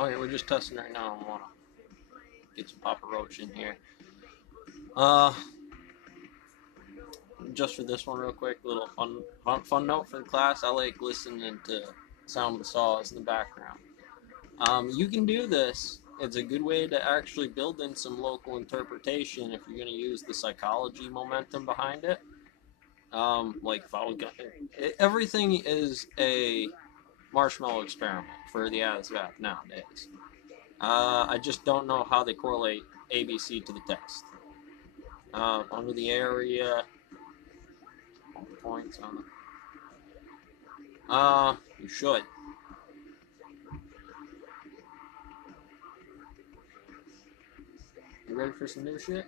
Okay, we're just testing right now. I want to get some Papa Roach in here. Just for this one, real quick, little fun note for the class. I like listening to sound of the saws in the background. You can do this. It's a good way to actually build in some local interpretation if you're going to use the psychology momentum behind it. Like if I was gonna, everything is a marshmallow experiment for the ASVAB nowadays. I just don't know how they correlate ABC to the text. Under the area, points on the. You should. You ready for some new shit?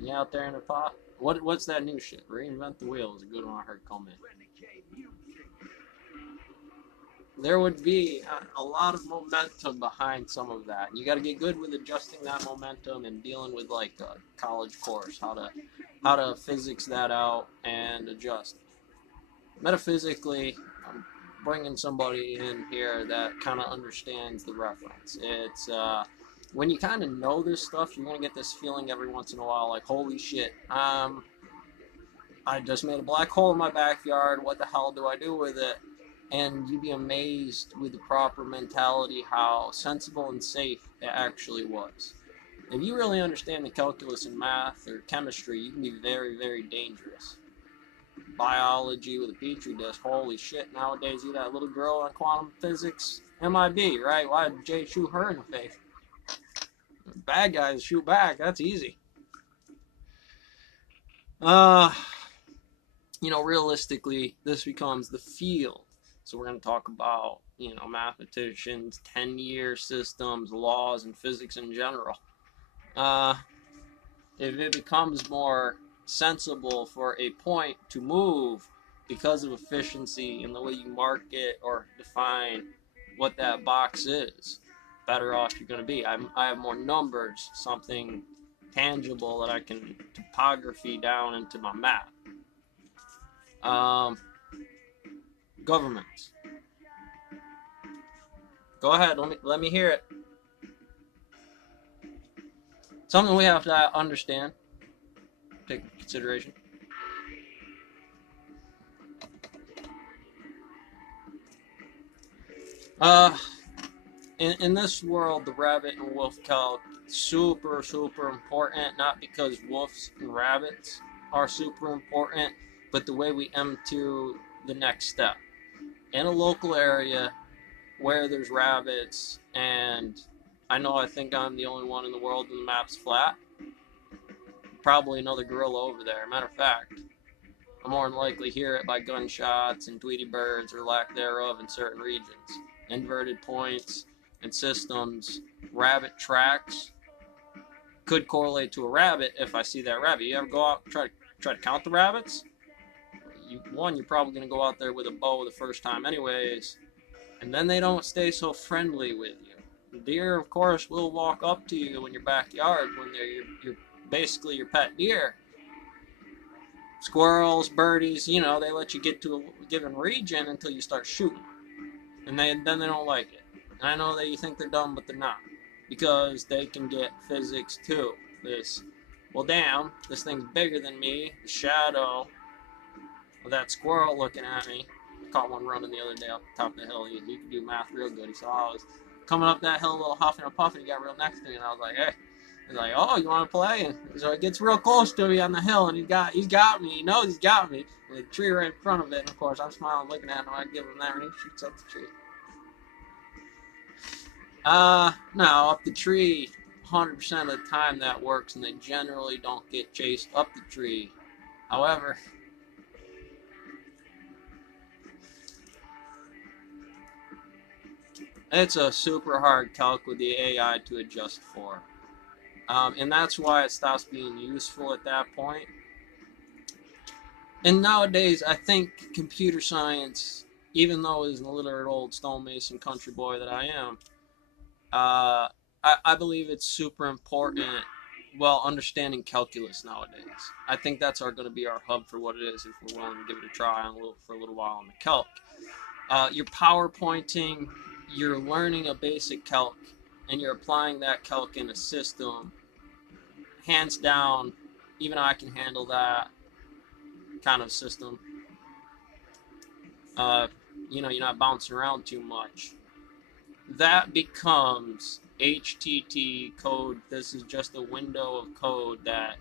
You out there in the pot? What's that new shit? Reinvent the wheel is a good one I heard come in. There would be a lot of momentum behind some of that. You got to get good with adjusting that momentum and dealing with like a college course, how to physics that out and adjust. Metaphysically, I'm bringing somebody in here that kind of understands the reference. It's when you kind of know this stuff, you're gonna get this feeling every once in a while, like holy shit, I just made a black hole in my backyard. What the hell do I do with it? And you'd be amazed with the proper mentality how sensible and safe it actually was. If you really understand the calculus in math or chemistry, you can be very, very dangerous. Biology with a petri dish, holy shit, nowadays you that little girl on quantum physics, MIB, right? Why did Jay shoot her in the face? Bad guys shoot back, that's easy. Realistically, this becomes the field. So we're going to talk about, mathematicians, 10-year systems, laws, and physics in general. If it becomes more sensible for a point to move because of efficiency in the way you mark it or define what that box is, better off you're going to be. I have more numbers, something tangible that I can topography down into my map. Governments. Go ahead, let me hear it. Something we have to understand, take into consideration. In this world, the rabbit and wolf calc super important. Not because wolves and rabbits are super important, but the way we M to the next step. In a local area where there's rabbits, and I think I'm the only one in the world and the map's flat, probably another gorilla over there. Matter of fact, I more than likely hear it by gunshots and Tweety birds or lack thereof in certain regions. Inverted points and systems, rabbit tracks could correlate to a rabbit if I see that rabbit. You ever go out and try to count the rabbits? You're probably going to go out there with a bow the first time anyways, and then they don't stay so friendly with you. Deer, of course, will walk up to you in your backyard when they're basically your pet deer. Squirrels, birdies, they let you get to a given region until you start shooting. And then they don't like it. And I know that you think they're dumb, but they're not. Because they can get physics too. Damn, this thing's bigger than me. The shadow of that squirrel looking at me. I caught one running the other day up the top of the hill. He could do math real good. He saw I was coming up that hill a little huffing and puffing. He got real next to me, and I was like, hey. He's like, oh, you want to play? And so he gets real close to me on the hill, and he's got me. He knows he's got me. And the tree right in front of it, and of course, I'm smiling, looking at him. I give him that, and he shoots up the tree. No, up the tree, 100% of the time that works, and they generally don't get chased up the tree. However, it's a super hard calc with the AI to adjust for. And that's why it stops being useful at that point. And nowadays, I think computer science, even though as an illiterate old stonemason country boy that I am, I believe it's super important while understanding calculus nowadays. I think that's going to be our hub for what it is if we're willing to give it a try for a little while on the calc. Your PowerPointing, you're learning a basic calc and you're applying that calc in a system, hands down, even I can handle that kind of system. You're not bouncing around too much. That becomes HTT code. This is just a window of code that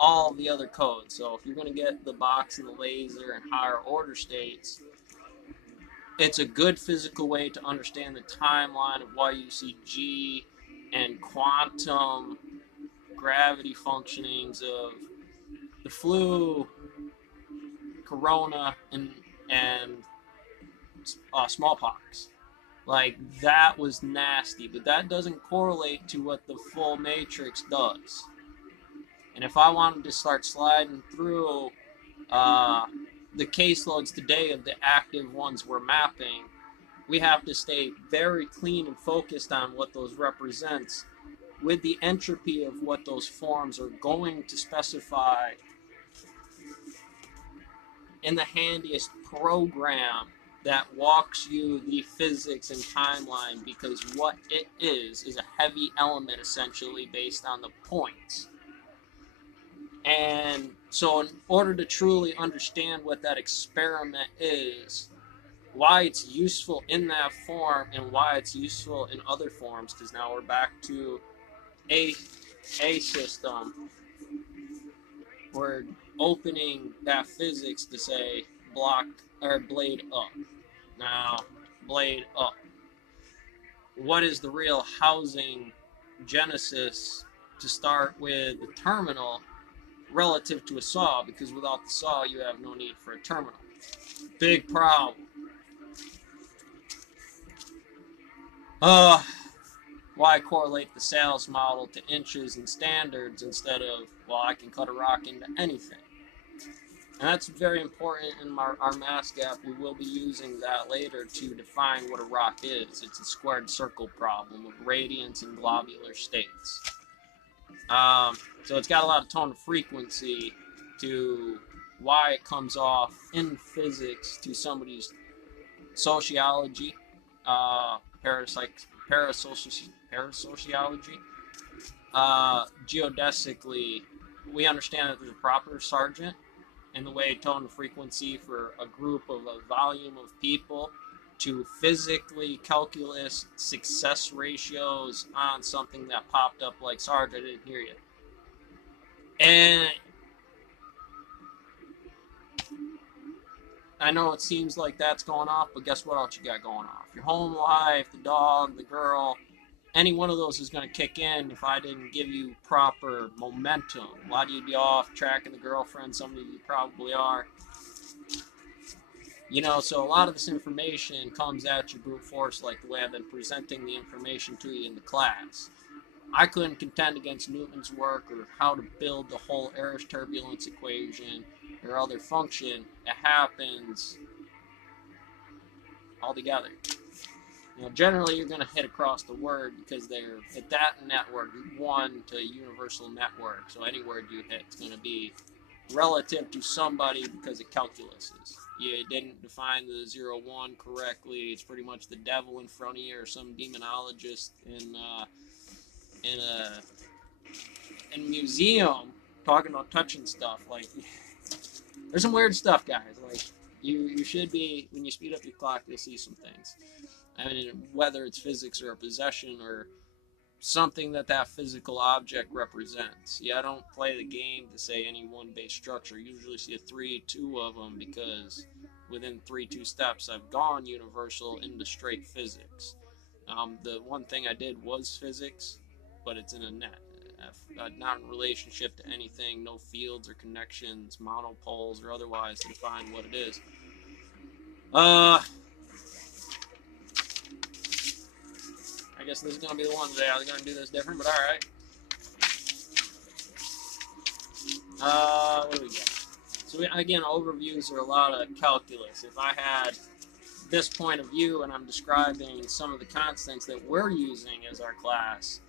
all the other codes. So if you're going to get the box and the laser and higher order states, it's a good physical way to understand the timeline of why you see G and quantum gravity functionings of the flu, corona, and smallpox. Like, that was nasty, but that doesn't correlate to what the full matrix does. And if I wanted to start sliding through the caseloads today of the active ones we're mapping, we have to stay very clean and focused on what those represents with the entropy of what those forms are going to specify in the handiest program that walks you the physics and timeline, because what it is a heavy element essentially based on the points. And so in order to truly understand what that experiment is, why it's useful in that form and why it's useful in other forms, because now we're back to a system, we're opening that physics to say block or blade up. Now, blade up. What is the real housing genesis to start with the terminal relative to a saw? Because without the saw, you have no need for a terminal. Big problem. Why correlate the sales model to inches and standards instead of, well, I can cut a rock into anything? And that's very important in our mass gap. We will be using that later to define what a rock is. It's a squared circle problem of radiance and globular states. So it's got a lot of tone of frequency to why it comes off in physics to somebody's sociology, parasociology, geodesically. We understand that there's a proper sergeant in the way tone and frequency for a group of a volume of people to physically calculate success ratios on something that popped up like, Sarge, I didn't hear you. And I know it seems like that's going off, but guess what else you got going off? Your home life, the dog, the girl, any one of those is going to kick in if I didn't give you proper momentum. A lot of you'd be off tracking the girlfriend, some of you probably are. So a lot of this information comes at you brute force, like the way I've been presenting the information to you in the class. I couldn't contend against Newton's work or how to build the whole Ayres turbulence equation or other function. It happens all together. Generally you're going to hit across the word because they're at that network, one to universal network. So any word you hit is going to be relative to somebody because of calculuses. You didn't define the 0-1 correctly. It's pretty much the devil in front of you or some demonologist in a museum talking about touching stuff. Like, there's some weird stuff, guys. Like, you should be, when you speed up your clock, you'll see some things. I mean, whether it's physics or a possession or something that physical object represents. Yeah, I don't play the game to say any one base structure. I usually see a 3-2 of them because within 3-2 steps, I've gone universal into straight physics. The one thing I did was physics, but it's in a net. Not in relationship to anything, no fields or connections, monopoles or otherwise to define what it is. I guess this is going to be the one today. I was going to do this different, but alright. What do we got? So again, overviews are a lot of calculus. If I had this point of view and I'm describing some of the constants that we're using as our class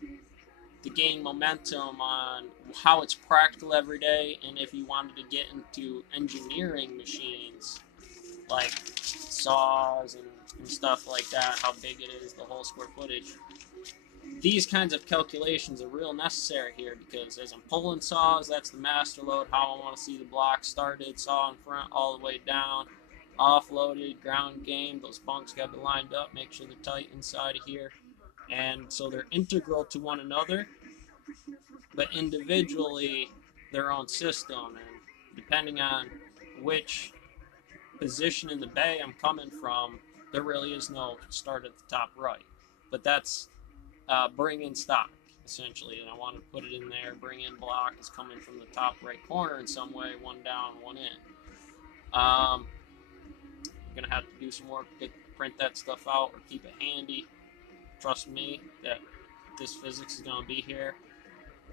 to gain momentum on how it's practical every day, and if you wanted to get into engineering machines like saws and and stuff like that, how big it is, the whole square footage. These kinds of calculations are real necessary here because as I'm pulling saws, that's the master load, how I want to see the block started, saw in front all the way down, offloaded, ground game, those bunks got to be lined up, make sure they're tight inside of here. And so they're integral to one another, but individually their own system. And depending on which position in the bay I'm coming from, there really is no start at the top right. But that's bring in stock, essentially. And I want to put it in there. Bring in block is coming from the top right corner in some way, one down, one in. I'm going to have to do some work to print that stuff out or keep it handy. Trust me that this physics is going to be here.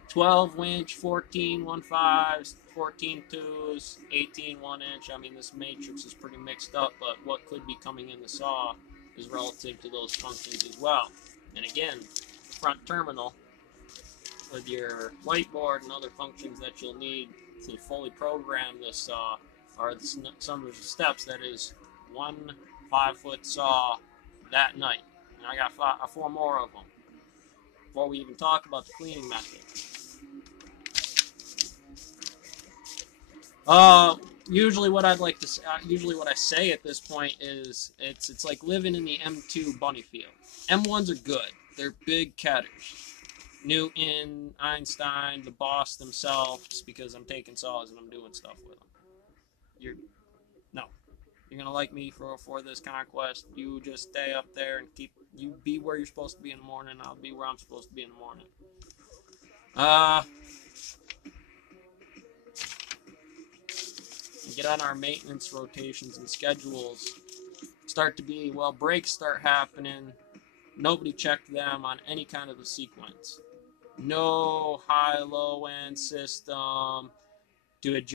12 winch, 14 1/5s, 14 2s, 18 1 inch. I mean, this matrix is pretty mixed up, but what could be coming in the saw is relative to those functions as well. And again, the front terminal with your whiteboard and other functions that you'll need to fully program this saw are some of the steps that is one 5-foot saw that night. And I got 4 more of them before we even talk about the cleaning method. Usually what I'd like to say, usually what I say at this point is it's like living in the M2 bunny field. M1s are good. They're big catters. Newton, Einstein, the boss themselves, because I'm taking saws and I'm doing stuff with them. You're gonna like me for this conquest. You just stay up there and you be where you're supposed to be in the morning. I'll be where I'm supposed to be in the morning. Get on our maintenance rotations and schedules. Start to be, well, breaks start happening. Nobody checked them on any kind of a sequence. No high-low end system to adjust